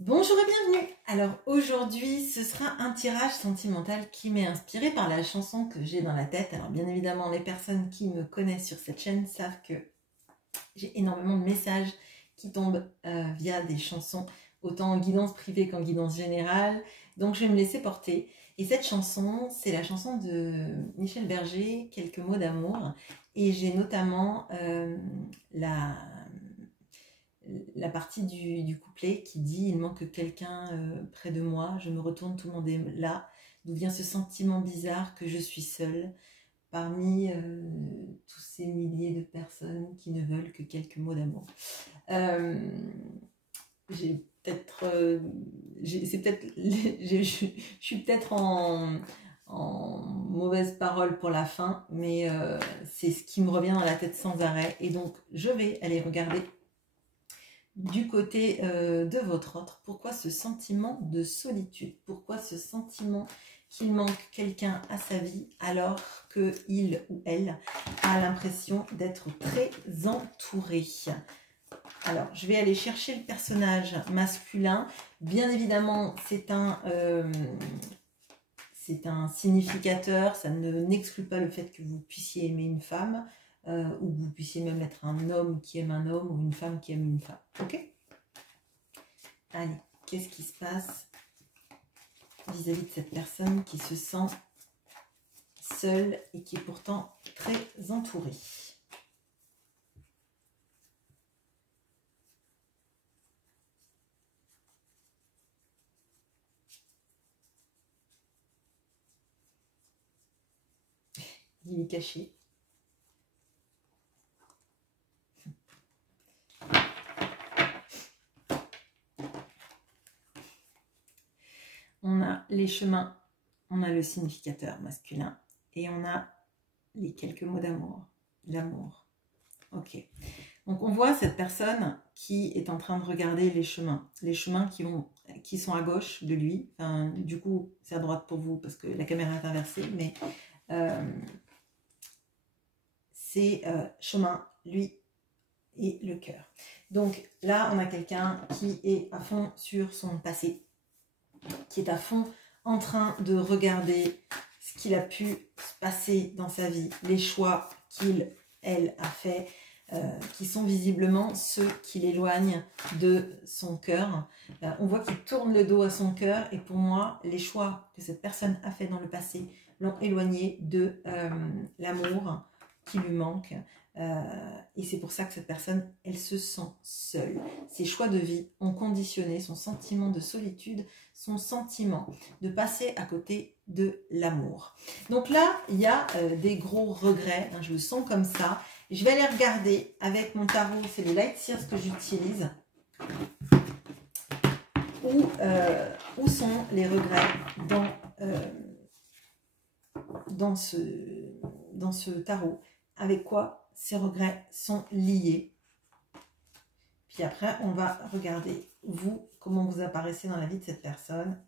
Bonjour et bienvenue. Alors aujourd'hui ce sera un tirage sentimental qui m'est inspiré par la chanson que j'ai dans la tête. Alors bien évidemment les personnes qui me connaissent sur cette chaîne savent que j'ai énormément de messages qui tombent via des chansons, autant en guidance privée qu'en guidance générale. Donc je vais me laisser porter. Et cette chanson, c'est la chanson de Michel Berger, Quelques mots d'amour. Et j'ai notamment la partie du couplet qui dit « Il manque quelqu'un près de moi, je me retourne, tout le monde est là. D'où vient ce sentiment bizarre que je suis seule parmi tous ces milliers de personnes qui ne veulent que quelques mots d'amour. » J'ai peut-être... je suis peut-être en mauvaise parole pour la fin, mais c'est ce qui me revient dans la tête sans arrêt. Et donc, je vais aller regarder du côté de votre autre, pourquoi ce sentiment de solitude, pourquoi ce sentiment qu'il manque quelqu'un à sa vie alors qu'il ou elle a l'impression d'être très entouré. Alors, je vais aller chercher le personnage masculin. Bien évidemment, c'est un significateur, ça n'exclut pas le fait que vous puissiez aimer une femme, ou que vous puissiez même être un homme qui aime un homme ou une femme qui aime une femme. Ok? Allez, qu'est-ce qui se passe vis-à-vis de cette personne qui se sent seule et qui est pourtant très entourée? Il est caché. On a les chemins, on a le significateur masculin et on a les quelques mots d'amour, l'amour. Ok. Donc on voit cette personne qui est en train de regarder les chemins qui sont à gauche de lui. Enfin, du coup, c'est à droite pour vous parce que la caméra est inversée, mais c'est chemin, lui et le cœur. Donc là, on a quelqu'un qui est à fond sur son passé, qui est à fond en train de regarder ce qu'il a pu se passer dans sa vie, les choix qu'il, elle, a fait, qui sont visiblement ceux qui l'éloignent de son cœur. On voit qu'il tourne le dos à son cœur et pour moi, les choix que cette personne a fait dans le passé l'ont éloigné de l'amour qui lui manque. Et c'est pour ça que cette personne, elle se sent seule. Ses choix de vie ont conditionné son sentiment de solitude, son sentiment de passer à côté de l'amour. Donc là, il y a des gros regrets, hein, je le sens comme ça. Je vais aller regarder avec mon tarot, c'est le Light Seers que j'utilise, où sont les regrets dans ce tarot, avec quoi ces regrets sont liés. Puis après, on va regarder, vous, comment vous apparaissez dans la vie de cette personne.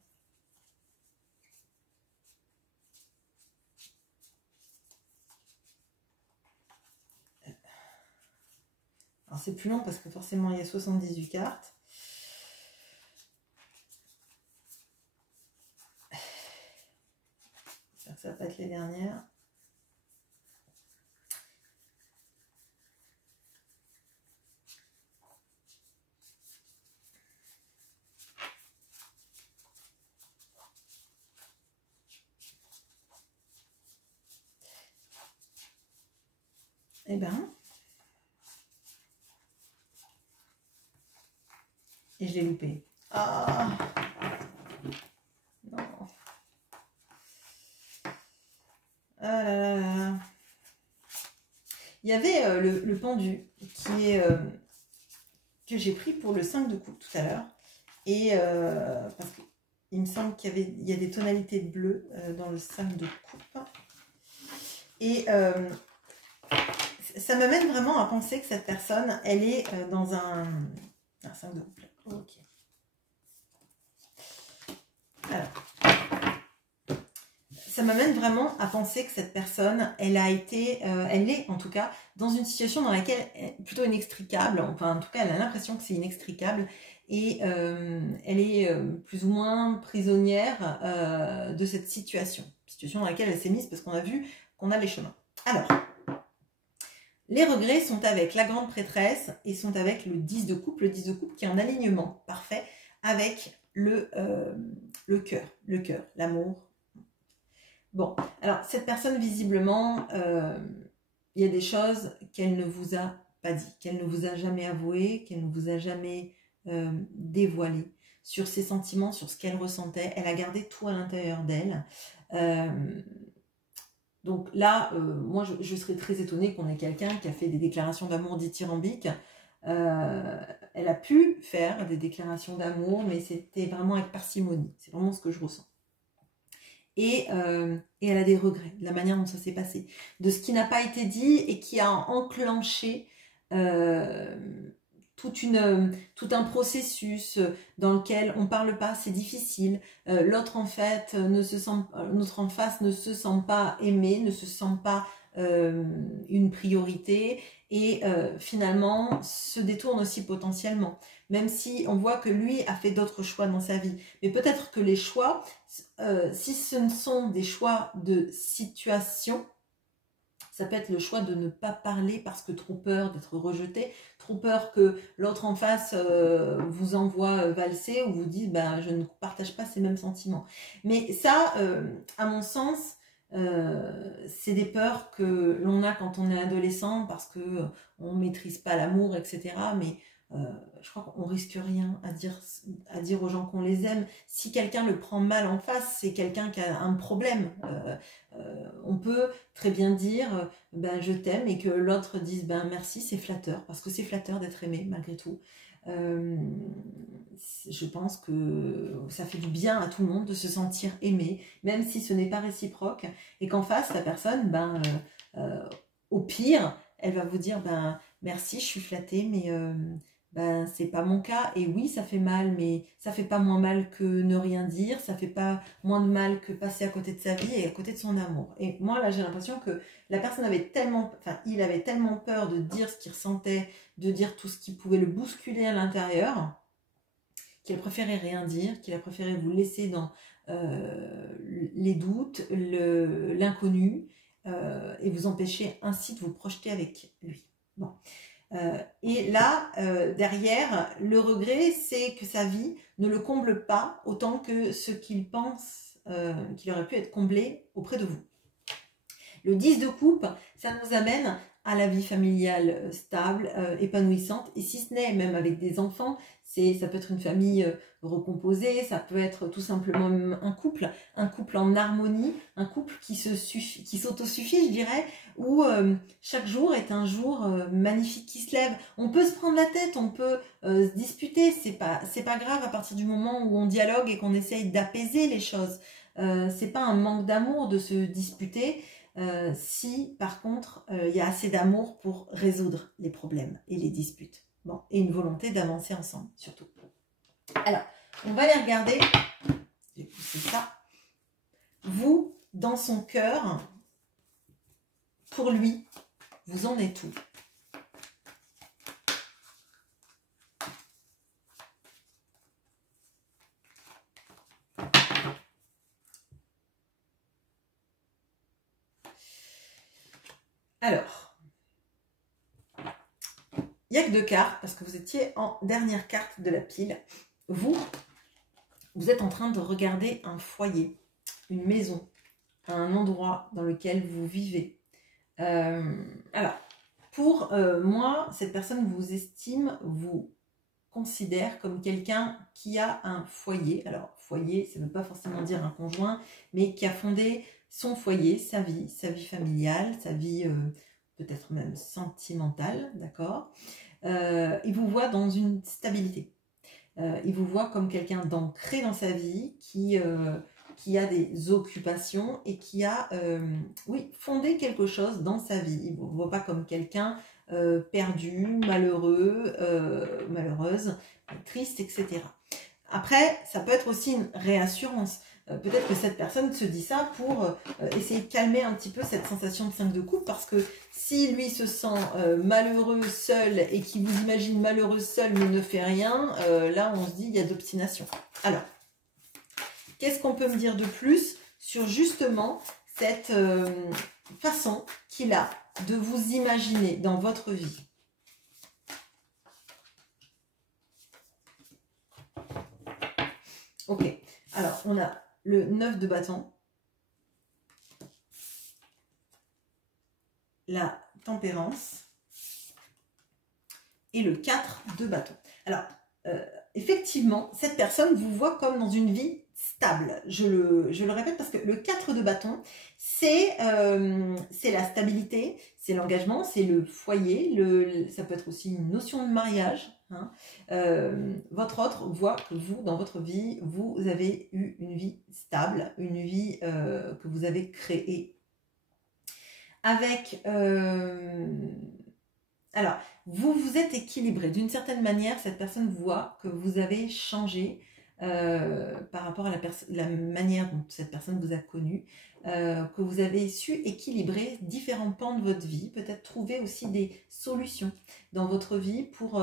Alors, c'est plus long parce que forcément, il y a 78 cartes. J'espère que ça va pas être les dernières. Eh ben, et je l'ai loupé. Ah non. Ah là là là. Il y avait le pendu qui est que j'ai pris pour le 5 de coupe tout à l'heure. Et parce qu'il me semble qu'il y a des tonalités de bleu dans le 5 de coupe. Et ça m'amène vraiment à penser que cette personne, elle est dans un 5 de coupe. Ok. Alors, ça m'amène vraiment à penser que cette personne, elle est en tout cas dans une situation dans laquelle, plutôt inextricable, enfin en tout cas elle a l'impression que c'est inextricable, et elle est plus ou moins prisonnière de cette situation dans laquelle elle s'est mise, parce qu'on a vu qu'on a les chemins. Alors, les regrets sont avec la grande prêtresse et sont avec le 10 de coupe, le 10 de coupe qui est en alignement parfait avec le cœur, l'amour. Bon, alors cette personne visiblement, il y a des choses qu'elle ne vous a pas dit, qu'elle ne vous a jamais avoué, qu'elle ne vous a jamais dévoilé sur ses sentiments, sur ce qu'elle ressentait. Elle a gardé tout à l'intérieur d'elle. Donc là, moi, je serais très étonnée qu'on ait quelqu'un qui a fait des déclarations d'amour dithyrambiques. Elle a pu faire des déclarations d'amour, mais c'était vraiment avec parcimonie. C'est vraiment ce que je ressens. Et elle a des regrets de la manière dont ça s'est passé, de ce qui n'a pas été dit et qui a enclenché tout un processus dans lequel on parle pas, c'est difficile. L'autre en fait notre en face ne se sent pas aimé, ne se sent pas une priorité et finalement se détourne aussi potentiellement. Même si on voit que lui a fait d'autres choix dans sa vie. Mais peut-être que les choix, si ce ne sont des choix de situation, ça peut être le choix de ne pas parler parce que trop peur d'être rejeté, trop peur que l'autre en face vous envoie valser ou vous dise bah, je ne partage pas ces mêmes sentiments. Mais ça, à mon sens, c'est des peurs que l'on a quand on est adolescent parce que on maîtrise pas l'amour, etc. Mais je crois qu'on risque rien à dire aux gens qu'on les aime. Si quelqu'un le prend mal en face, c'est quelqu'un qui a un problème. On peut très bien dire ben, je t'aime et que l'autre dise ben, merci, c'est flatteur, parce que c'est flatteur d'être aimé malgré tout. Je pense que ça fait du bien à tout le monde de se sentir aimé, même si ce n'est pas réciproque, et qu'en face, la personne, ben, au pire, elle va vous dire ben, merci, je suis flattée, mais ben, c'est pas mon cas. Et oui, ça fait mal, mais ça fait pas moins mal que ne rien dire, ça fait pas moins de mal que passer à côté de sa vie et à côté de son amour. Et moi, là, j'ai l'impression que la personne avait tellement, enfin, il avait tellement peur de dire ce qu'il ressentait, de dire tout ce qui pouvait le bousculer à l'intérieur, qu'il a préféré rien dire, qu'il a préféré vous laisser dans les doutes, l'inconnu, et vous empêcher ainsi de vous projeter avec lui. Bon. Et là, derrière, le regret, c'est que sa vie ne le comble pas autant que ce qu'il pense qu'il aurait pu être comblé auprès de vous. Le 10 de coupe, ça nous amène à la vie familiale stable, épanouissante, et si ce n'est même avec des enfants, ça peut être une famille recomposée, ça peut être tout simplement un couple en harmonie, un couple qui s'autosuffit, je dirais, où chaque jour est un jour magnifique qui se lève. On peut se prendre la tête, on peut se disputer, c'est pas grave à partir du moment où on dialogue et qu'on essaye d'apaiser les choses. C'est pas un manque d'amour de se disputer, si par contre il y a assez d'amour pour résoudre les problèmes et les disputes. Bon, et une volonté d'avancer ensemble surtout. Alors, on va les regarder. J'ai poussé ça. Vous, dans son cœur, pour lui, vous en êtes où? Alors, il n'y a que 2 cartes, parce que vous étiez en dernière carte de la pile. Vous êtes en train de regarder un foyer, une maison, un endroit dans lequel vous vivez. Alors, pour moi, cette personne vous estime, vous considère comme quelqu'un qui a un foyer. Alors, foyer, ça ne veut pas forcément dire un conjoint, mais qui a fondé son foyer, sa vie familiale, sa vie peut-être même sentimentale, d'accord. Il vous voit dans une stabilité. Il vous voit comme quelqu'un d'ancré dans sa vie, qui a des occupations et qui a, oui, fondé quelque chose dans sa vie. Il ne vous voit pas comme quelqu'un perdu, malheureux, malheureuse, triste, etc. Après, ça peut être aussi une réassurance. peut-être que cette personne se dit ça pour essayer de calmer un petit peu cette sensation de 5 de coupe, parce que si lui se sent malheureux seul et qu'il vous imagine malheureux seul mais ne fait rien, là on se dit il y a d'obstination. Alors, qu'est-ce qu'on peut me dire de plus sur justement cette façon qu'il a de vous imaginer dans votre vie? Ok, alors on a le 9 de bâton, la tempérance et le 4 de bâton. Alors, effectivement, cette personne vous voit comme dans une vie stable. Je le répète parce que le 4 de bâton, c'est la stabilité, c'est l'engagement, c'est le foyer, ça peut être aussi une notion de mariage. Hein. Votre autre voit que vous, dans votre vie, vous avez eu une vie stable, une vie que vous avez créée. Avec... alors, vous vous êtes équilibré. D'une certaine manière, cette personne voit que vous avez changé par rapport à la manière dont cette personne vous a connu, que vous avez su équilibrer différents pans de votre vie, peut-être trouver aussi des solutions dans votre vie pour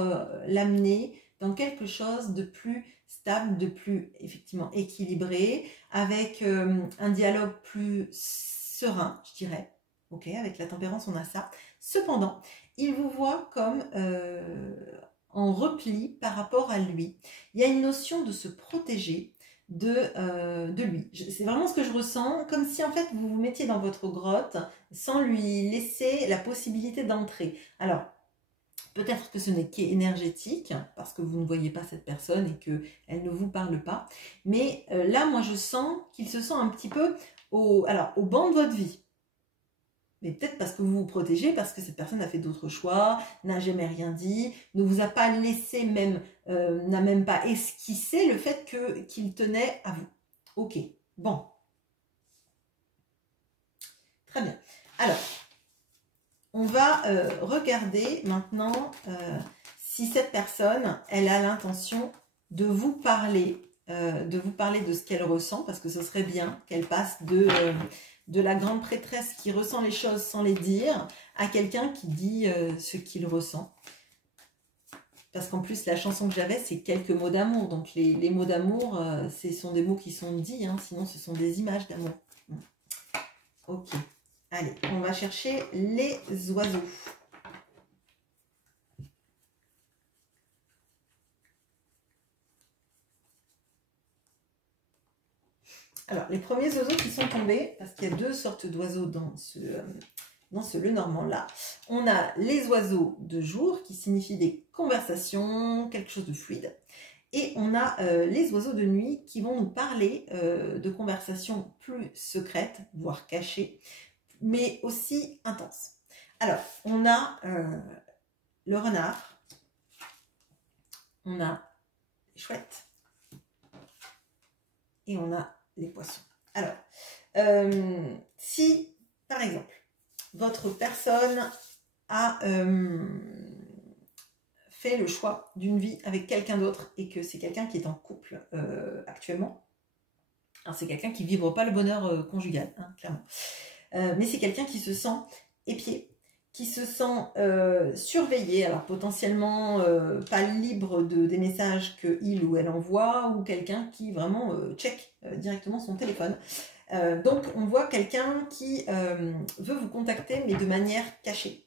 l'amener dans quelque chose de plus stable, de plus effectivement équilibré, avec un dialogue plus serein, je dirais. Ok, avec la tempérance, on a ça. Cependant, il vous voit comme en repli par rapport à lui. Il y a une notion de se protéger de lui. C'est vraiment ce que je ressens, comme si en fait vous vous mettiez dans votre grotte sans lui laisser la possibilité d'entrer. Alors, peut-être que ce n'est qu'énergétique, parce que vous ne voyez pas cette personne et qu'elle ne vous parle pas. Mais là, moi, je sens qu'il se sent un petit peu au banc de votre vie. Mais peut-être parce que vous vous protégez, parce que cette personne a fait d'autres choix, n'a jamais rien dit, ne vous a pas laissé même, n'a même pas esquissé le fait qu'il tenait à vous. Ok, bon. Très bien. Alors, on va regarder maintenant si cette personne, elle a l'intention de vous parler de ce qu'elle ressent, parce que ce serait bien qu'elle passe de la grande prêtresse qui ressent les choses sans les dire, à quelqu'un qui dit ce qu'il ressent. Parce qu'en plus, la chanson que j'avais, c'est quelques mots d'amour. Donc les mots d'amour, ce sont des mots qui sont dits, hein, sinon ce sont des images d'amour. Ok, allez, on va chercher les oiseaux. Alors, les premiers oiseaux qui sont tombés, parce qu'il y a deux sortes d'oiseaux dans ce Lenormand-là, on a les oiseaux de jour, qui signifient des conversations, quelque chose de fluide, et on a les oiseaux de nuit qui vont nous parler de conversations plus secrètes, voire cachées, mais aussi intenses. Alors, on a le renard, on a les chouettes, et on a les poissons. Alors, si, par exemple, votre personne a fait le choix d'une vie avec quelqu'un d'autre et que c'est quelqu'un qui est en couple actuellement, alors c'est quelqu'un qui ne vibre pas le bonheur conjugal, hein, clairement, mais c'est quelqu'un qui se sent épié, qui se sent surveillé, alors potentiellement pas libre des messages qu'il ou elle envoie, ou quelqu'un qui vraiment check directement son téléphone. Donc on voit quelqu'un qui veut vous contacter, mais de manière cachée.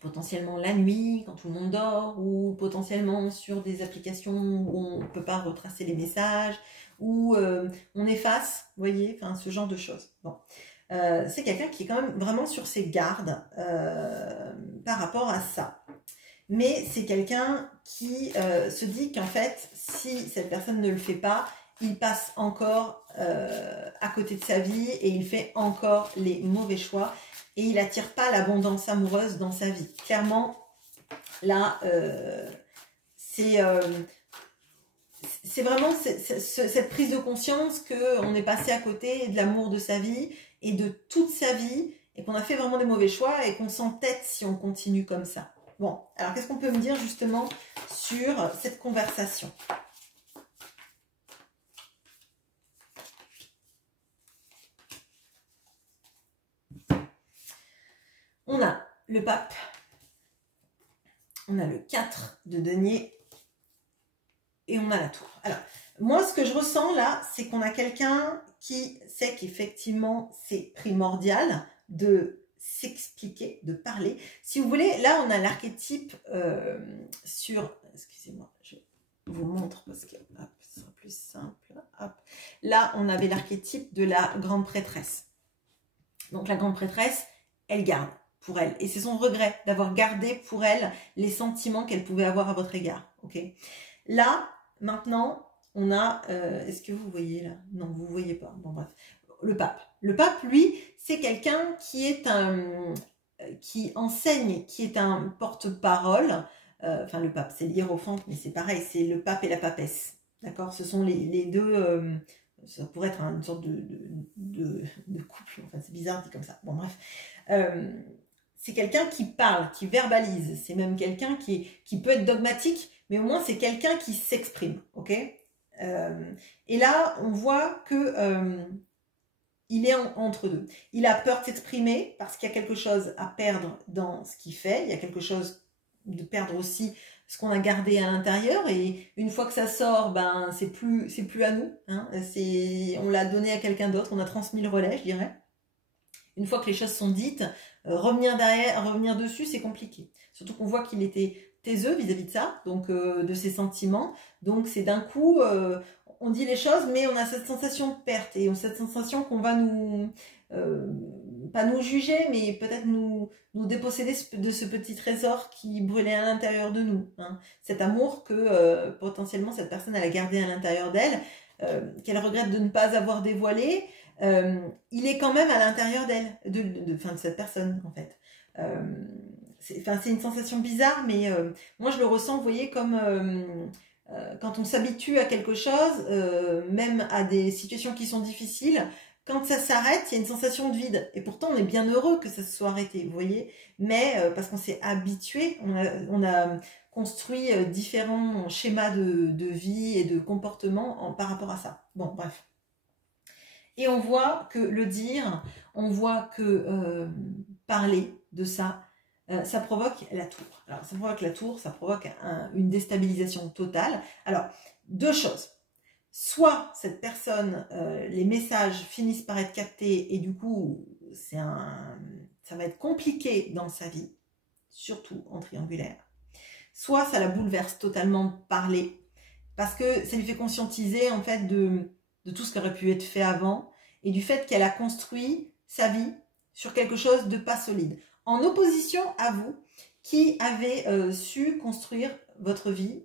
Potentiellement la nuit, quand tout le monde dort, ou potentiellement sur des applications où on ne peut pas retracer les messages, où on efface, vous voyez, enfin ce genre de choses. Bon. C'est quelqu'un qui est quand même vraiment sur ses gardes par rapport à ça. Mais c'est quelqu'un qui se dit qu'en fait, si cette personne ne le fait pas, il passe encore à côté de sa vie et il fait encore les mauvais choix et il n'attire pas l'abondance amoureuse dans sa vie. Clairement, là, c'est vraiment cette prise de conscience qu'on est passé à côté de l'amour de sa vie et de toute sa vie et qu'on a fait vraiment des mauvais choix et qu'on s'entête si on continue comme ça. Bon, alors qu'est-ce qu'on peut me dire justement sur cette conversation ? le pape, on a le 4 de denier et on a la tour. Alors, moi, ce que je ressens là, c'est qu'on a quelqu'un qui sait qu'effectivement, c'est primordial de s'expliquer, de parler. Si vous voulez, là, on a l'archétype sur... Excusez-moi, je vous montre parce que hop, ce sera plus simple. Hop. Là, on avait l'archétype de la grande prêtresse. Donc, la grande prêtresse, elle garde pour elle. Et c'est son regret d'avoir gardé pour elle les sentiments qu'elle pouvait avoir à votre égard. Ok. Là, maintenant, on a... Est-ce que vous voyez là? Non, vous ne voyez pas. Bon, bref. Le pape. Le pape, lui, c'est quelqu'un qui est un... qui enseigne, qui est un porte-parole. Enfin, le pape, c'est l'hiérophante, mais c'est pareil, c'est le pape et la papesse. D'accord? Ce sont les deux... ça pourrait être une sorte de couple. Enfin, c'est bizarre dit comme ça. Bon, bref. C'est quelqu'un qui parle, qui verbalise. C'est même quelqu'un qui peut être dogmatique, mais au moins c'est quelqu'un qui s'exprime. Ok? Et là, on voit que il est entre deux. Il a peur de s'exprimer parce qu'il y a quelque chose à perdre dans ce qu'il fait. Il y a quelque chose de perdre aussi ce qu'on a gardé à l'intérieur. Et une fois que ça sort, ben c'est plus à nous. Hein. On l'a donné à quelqu'un d'autre. On a transmis le relais, je dirais. Une fois que les choses sont dites, revenir derrière, revenir dessus, c'est compliqué. Surtout qu'on voit qu'il était taiseux vis-à-vis de ça, donc de ses sentiments. Donc c'est d'un coup, on dit les choses, mais on a cette sensation de perte et cette sensation qu'on va nous, pas nous juger, mais peut-être nous déposséder de ce petit trésor qui brûlait à l'intérieur de nous. Hein. Cet amour que potentiellement cette personne elle a gardé à l'intérieur d'elle, qu'elle regrette de ne pas avoir dévoilé. Il est quand même à l'intérieur d'elle, de cette personne en fait. C'est une sensation bizarre, mais moi je le ressens, vous voyez, comme quand on s'habitue à quelque chose, même à des situations qui sont difficiles, quand ça s'arrête, il y a une sensation de vide. Et pourtant, on est bien heureux que ça se soit arrêté, vous voyez. Mais parce qu'on s'est habitué, on a construit différents schémas de vie et de comportement par rapport à ça. Bon, bref. Et on voit que le dire, on voit que parler de ça, ça provoque la tour. Alors, ça provoque la tour, ça provoque une déstabilisation totale. Alors, deux choses. Soit cette personne, les messages finissent par être captés et du coup, ça va être compliqué dans sa vie, surtout en triangulaire. Soit ça la bouleverse totalement parler, parce que ça lui fait conscientiser en fait de tout ce qui aurait pu être fait avant et du fait qu'elle a construit sa vie sur quelque chose de pas solide. En opposition à vous qui avez su construire votre vie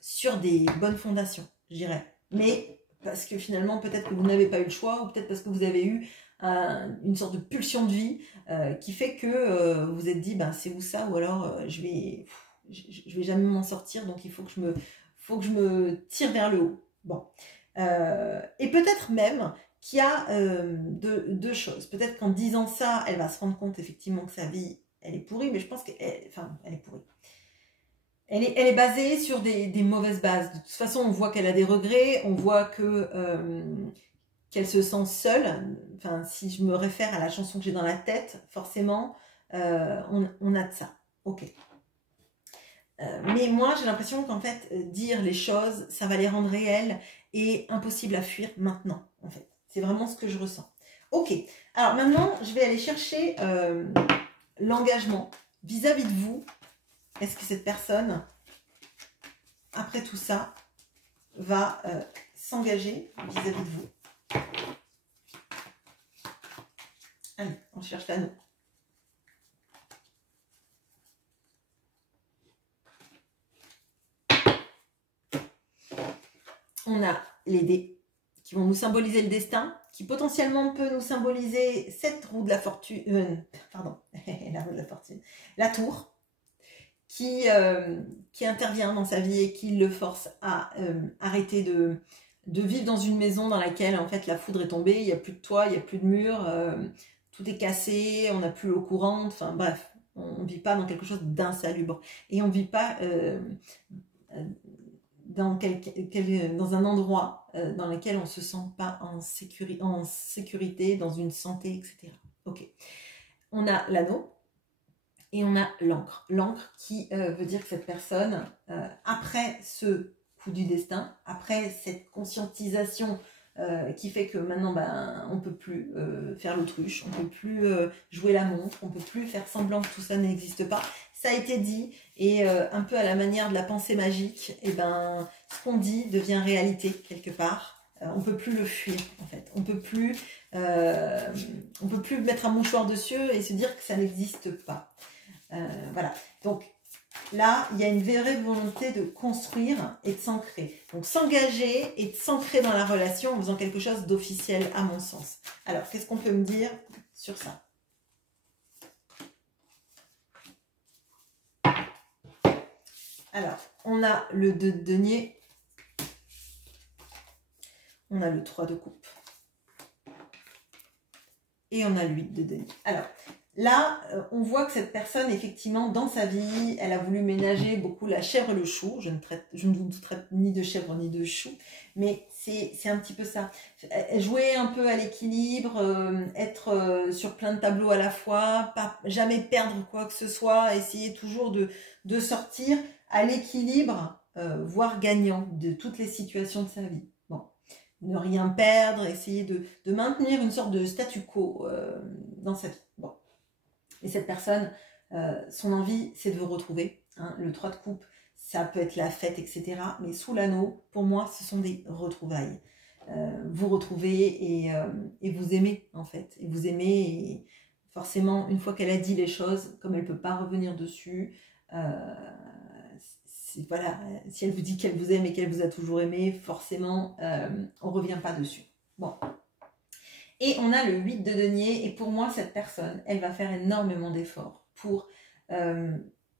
sur des bonnes fondations, je dirais. Mais parce que finalement, peut-être que vous n'avez pas eu le choix ou peut-être parce que vous avez eu une sorte de pulsion de vie qui fait que vous vous êtes dit, ben, c'est où ça ou alors je vais jamais m'en sortir, donc il faut que je me tire vers le haut. Bon. Et peut-être même qu'il y a deux choses. Peut-être qu'en disant ça, elle va se rendre compte effectivement que sa vie, elle est pourrie, mais je pense qu'elle est pourrie. Elle est basée sur des mauvaises bases. De toute façon, on voit qu'elle a des regrets, on voit qu'elle se sent seule. Enfin, si je me réfère à la chanson que j'ai dans la tête, forcément, on a de ça. Ok. Mais moi, j'ai l'impression qu'en fait, dire les choses, ça va les rendre réelles et impossible à fuir maintenant, en fait. C'est vraiment ce que je ressens. Ok. Alors maintenant, je vais aller chercher l'engagement vis-à-vis de vous. Est-ce que cette personne, après tout ça, va s'engager vis-à-vis de vous? Allez, on cherche l'anneau. On a les dés qui vont nous symboliser le destin, qui potentiellement peut nous symboliser cette roue de la fortune, pardon, la roue de la fortune, la tour, qui intervient dans sa vie et qui le force à arrêter de vivre dans une maison dans laquelle en fait la foudre est tombée, il n'y a plus de toit, il n'y a plus de mur, tout est cassé, on n'a plus l'eau courante, enfin bref, on ne vit pas dans quelque chose d'insalubre. Et on ne vit pas dans un endroit dans lequel on ne se sent pas en sécurité, dans une santé, etc. Ok. on a l'anneau et on a l'encre. L'encre qui veut dire que cette personne, après ce coup du destin, après cette conscientisation qui fait que maintenant ben, on ne peut plus faire l'autruche, on ne peut plus jouer la montre, on ne peut plus faire semblant que tout ça n'existe pas. Ça a été dit et un peu à la manière de la pensée magique, et ben, ce qu'on dit devient réalité quelque part. On ne peut plus le fuir en fait. On peut plus mettre un mouchoir dessus et se dire que ça n'existe pas. Voilà. Donc là, il y a une vraie volonté de construire et de s'ancrer. Donc s'engager et de s'ancrer dans la relation en faisant quelque chose d'officiel à mon sens. Alors, qu'est-ce qu'on peut me dire sur ça? Alors, on a le 2 de denier. On a le 3 de coupe. Et on a le 8 de denier. Alors, là, on voit que cette personne, effectivement, dans sa vie, elle a voulu ménager beaucoup la chèvre et le chou. Je ne vous traite ni de chèvre ni de chou, mais c'est un petit peu ça. Jouer un peu à l'équilibre, être sur plein de tableaux à la fois, pas jamais perdre quoi que ce soit, essayer toujours de sortir à l'équilibre, voire gagnant de toutes les situations de sa vie. Bon. Ne rien perdre, essayer de maintenir une sorte de statu quo dans sa vie. Bon. Et cette personne, son envie, c'est de vous retrouver. Hein. Le 3 de coupe, ça peut être la fête, etc. Mais sous l'anneau, pour moi, ce sont des retrouvailles. Vous retrouvez et vous aimez, en fait. Et vous aimez, et forcément, une fois qu'elle a dit les choses, comme elle ne peut pas revenir dessus, voilà, si elle vous dit qu'elle vous aime et qu'elle vous a toujours aimé, forcément, on ne revient pas dessus. Bon. Et on a le 8 de denier, et pour moi, cette personne, elle va faire énormément d'efforts pour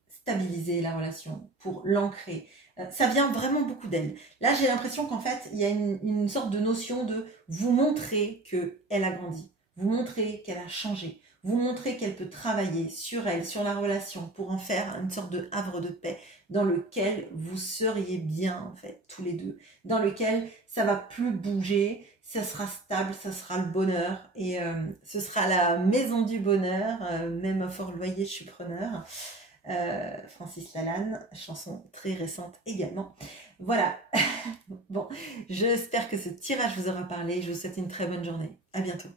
stabiliser la relation, pour l'ancrer. Ça vient vraiment beaucoup d'elle. Là, j'ai l'impression qu'en fait, il y a une sorte de notion de vous montrer qu'elle a grandi, vous montrer qu'elle a changé, vous montrer qu'elle peut travailler sur elle, sur la relation, pour en faire une sorte de havre de paix dans lequel vous seriez bien, en fait, tous les deux, dans lequel ça va plus bouger, ça sera stable, ça sera le bonheur, et ce sera la maison du bonheur, même à fort loyer, je suis preneur. Francis Lalanne, chanson très récente également. Voilà. Bon, j'espère que ce tirage vous aura parlé. Je vous souhaite une très bonne journée. À bientôt.